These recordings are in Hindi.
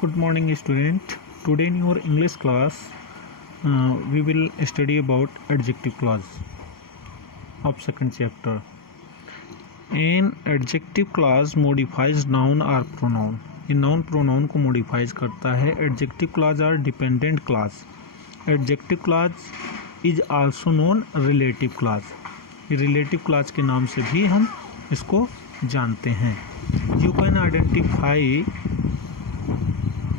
Good morning, student. Today in your English class, we will study about adjective clause of second chapter. An adjective clause modifies noun or pronoun. ये noun pronoun को modifies करता है. Adjective clause are dependent clause. Adjective clause is also known relative clause. ये relative clause के नाम से भी हम इसको जानते हैं. You can identify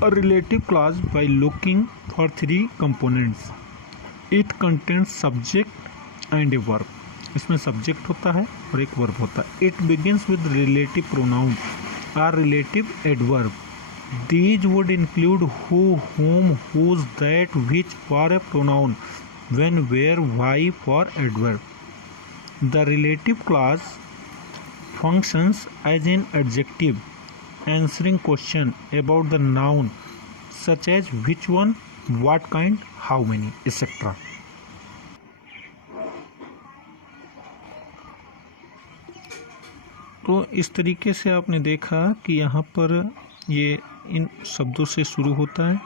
a relative clause by looking for three components. It contains subject and a verb. इसमें subject होता है और एक verb होता है. It begins with relative pronoun or relative adverb. These would include who, whom, whose, that, which for a pronoun, when, where, why for adverb. The relative clause functions as an adjective answering question about the noun such as which one, what kind, how many, etc. तो इस तरीके से आपने देखा कि यहाँ पर ये इन शब्दों से शुरू होता है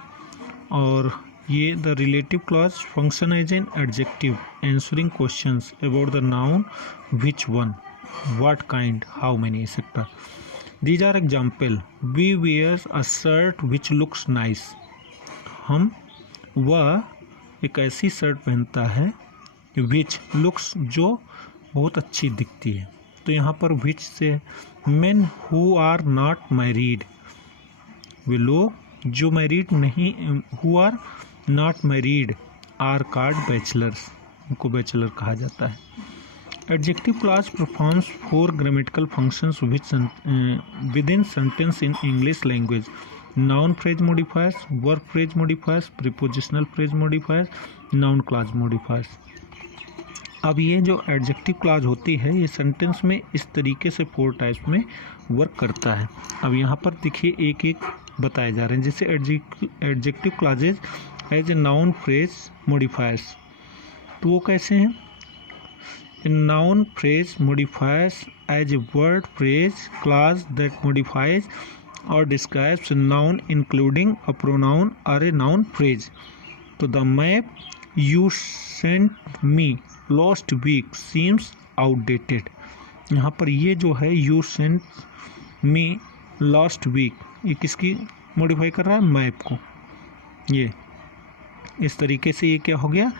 और ये the relative clause function as an adjective answering questions about the noun which one, what kind, how many, etcetera. These are example. We wear a shirt which looks nice. वह एक ऐसी शर्ट पहनता है which looks जो बहुत अच्छी दिखती है. तो यहाँ पर which से men who are not married, वे लोग जो मैरिड नहीं, who are not married are called bachelors, उनको बैचलर कहा जाता है. Adjective clause performs four grammatical functions within sentence in English language. Noun phrase modifiers, verb phrase modifiers, prepositional phrase modifiers, noun clause modifiers. अब ये जो adjective clause होती है ये sentence में इस तरीके से 4 टाइप्स में वर्क करता है. अब यहाँ पर देखिए एक एक बताए जा रहे हैं. जैसे adjective clauses as a noun phrase modifiers, तो वो कैसे हैं? A noun phrase modifies as a word phrase clause that modifies or describes a noun including a pronoun or a noun phrase. So the map you sent me last week seems outdated. यहाँ पर ये जो है you sent me last week, ये किसकी मॉडिफाई कर रहा है? मैप को. ये इस तरीके से ये क्या हो गया?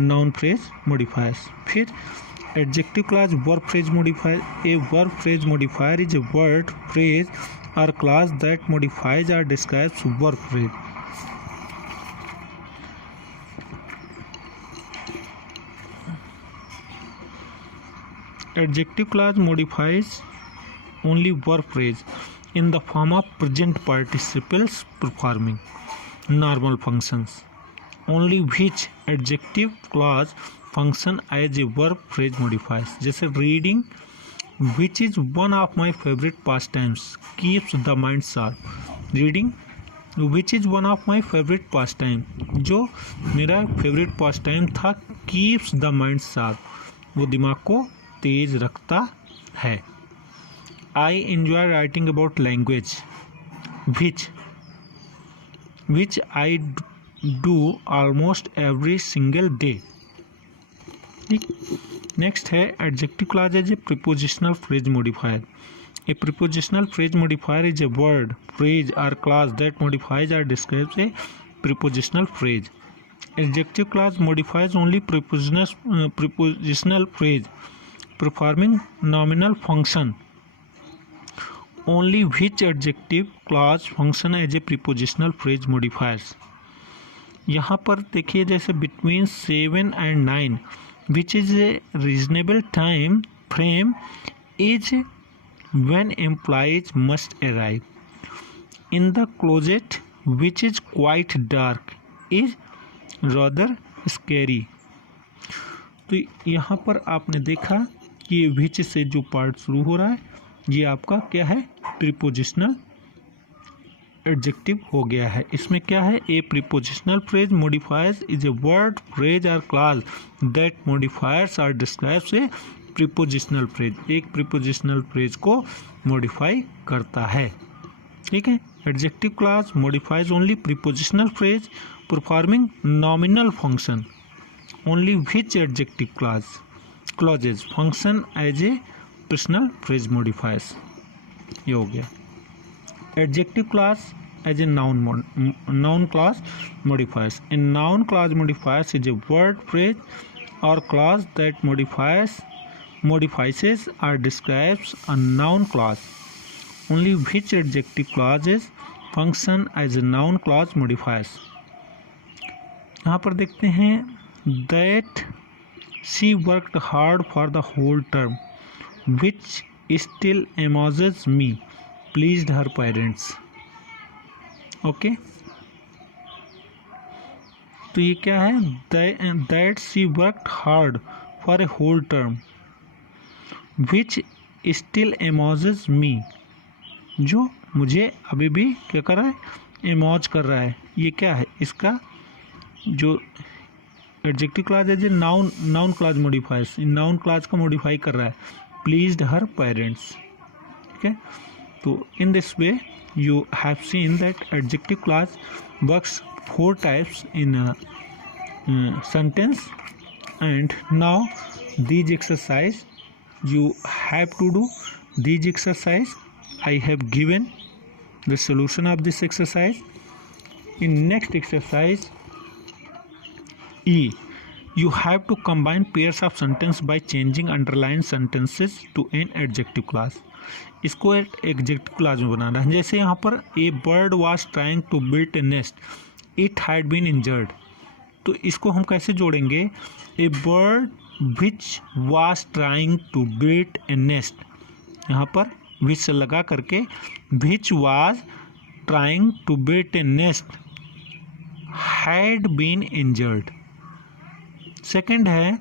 Noun phrase modifiers. फिर adjective clause verb phrase modifier. A verb phrase modifier is a word phrase or clause that modifies or describes verb phrase. Adjective clause modifies only verb phrase in the form of present participles performing normal functions. Only which adjective clause function as a verb phrase modifiers. जैसे reading which is one of my favorite pastimes keeps the mind sharp. Reading which is one of my favorite pastime, जो मेरा favorite pastime था, keeps the mind sharp, वो दिमाग को तेज रखता है. I enjoy writing about language which I do almost every single day. Next है adjective clause as a prepositional phrase modifier. A prepositional phrase modifier is a word phrase or clause that modifies or describes a prepositional phrase. Adjective clause modifies only prepositional phrase performing nominal function. Only which adjective clause function as a prepositional phrase modifiers. यहाँ पर देखिए जैसे between 7 and 9 which is a reasonable time frame is when employees must arrive. In the closet which is quite dark is rather scary. तो यहाँ पर आपने देखा कि ये which से जो पार्ट शुरू हो रहा है ये आपका क्या है? प्रीपोजिशनल एडजेक्टिव हो गया है. इसमें क्या है? A prepositional phrase modifiers is a word phrase or clause that modifiers or describes a prepositional phrase. एक प्रीपोजिशनल फ्रेज को मॉडिफाई करता है. ठीक है। Adjective clause modifies only prepositional phrase performing nominal function, only which adjective clauses function as a personal phrase modifiers. ये हो गया। Adjective clause as a noun clause modifiers. A noun clause modifiers is a word, phrase or clause that modifies or describes a noun clause, only which adjective clauses function as a noun clause modifiers. यहाँ पर देखते हैं that she worked hard for the whole term which still amuses me, pleased her parents. Okay तो ये क्या है, that she worked hard for a whole term which still amuses me, जो मुझे अभी भी क्या कर रहा है, एमोज कर रहा है। ये क्या है, इसका जो एडजेक्टिव क्लॉज है, जो noun clause modifiers, noun clause को मॉडिफाई कर रहा है, प्लीज्ड हर पेरेंट्स। ठीक है, तो in this way you have seen that adjective clause works 4 types in a sentence, and now these exercise you have to do these exercise. I have given the solution of this exercise. In next exercise E, you have to combine pairs of sentence by changing underlined sentences to an adjective clause. इसको एक एडजेक्टिव क्लॉज में बनाना है। जैसे यहाँ पर a bird was trying to build a nest, it had been injured, तो इसको हम कैसे जोड़ेंगे, a bird which was trying to build a nest, यहाँ पर विच से लगा करके which was trying to build a nest had been injured. Second है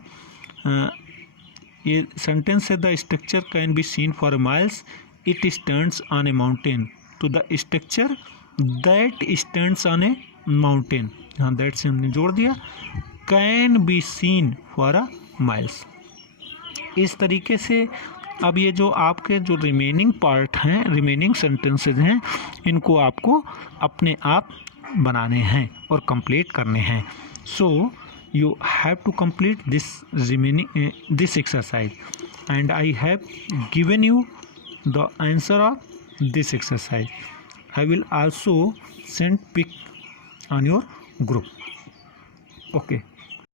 ये सेंटेंस है, the structure can be seen for miles, it stands on a mountain, तो the structure that stands on a mountain, हाँ दैट से हमने जोड़ दिया, can be seen for a miles. इस तरीके से अब ये जो आपके जो रिमेनिंग पार्ट हैं, रिमेनिंग सेंटेंसेज हैं, इनको आपको अपने आप बनाने हैं और कंप्लीट करने हैं। सो you have to complete this exercise, and I have given you the answer of this exercise. I will also send pic on your group. Okay.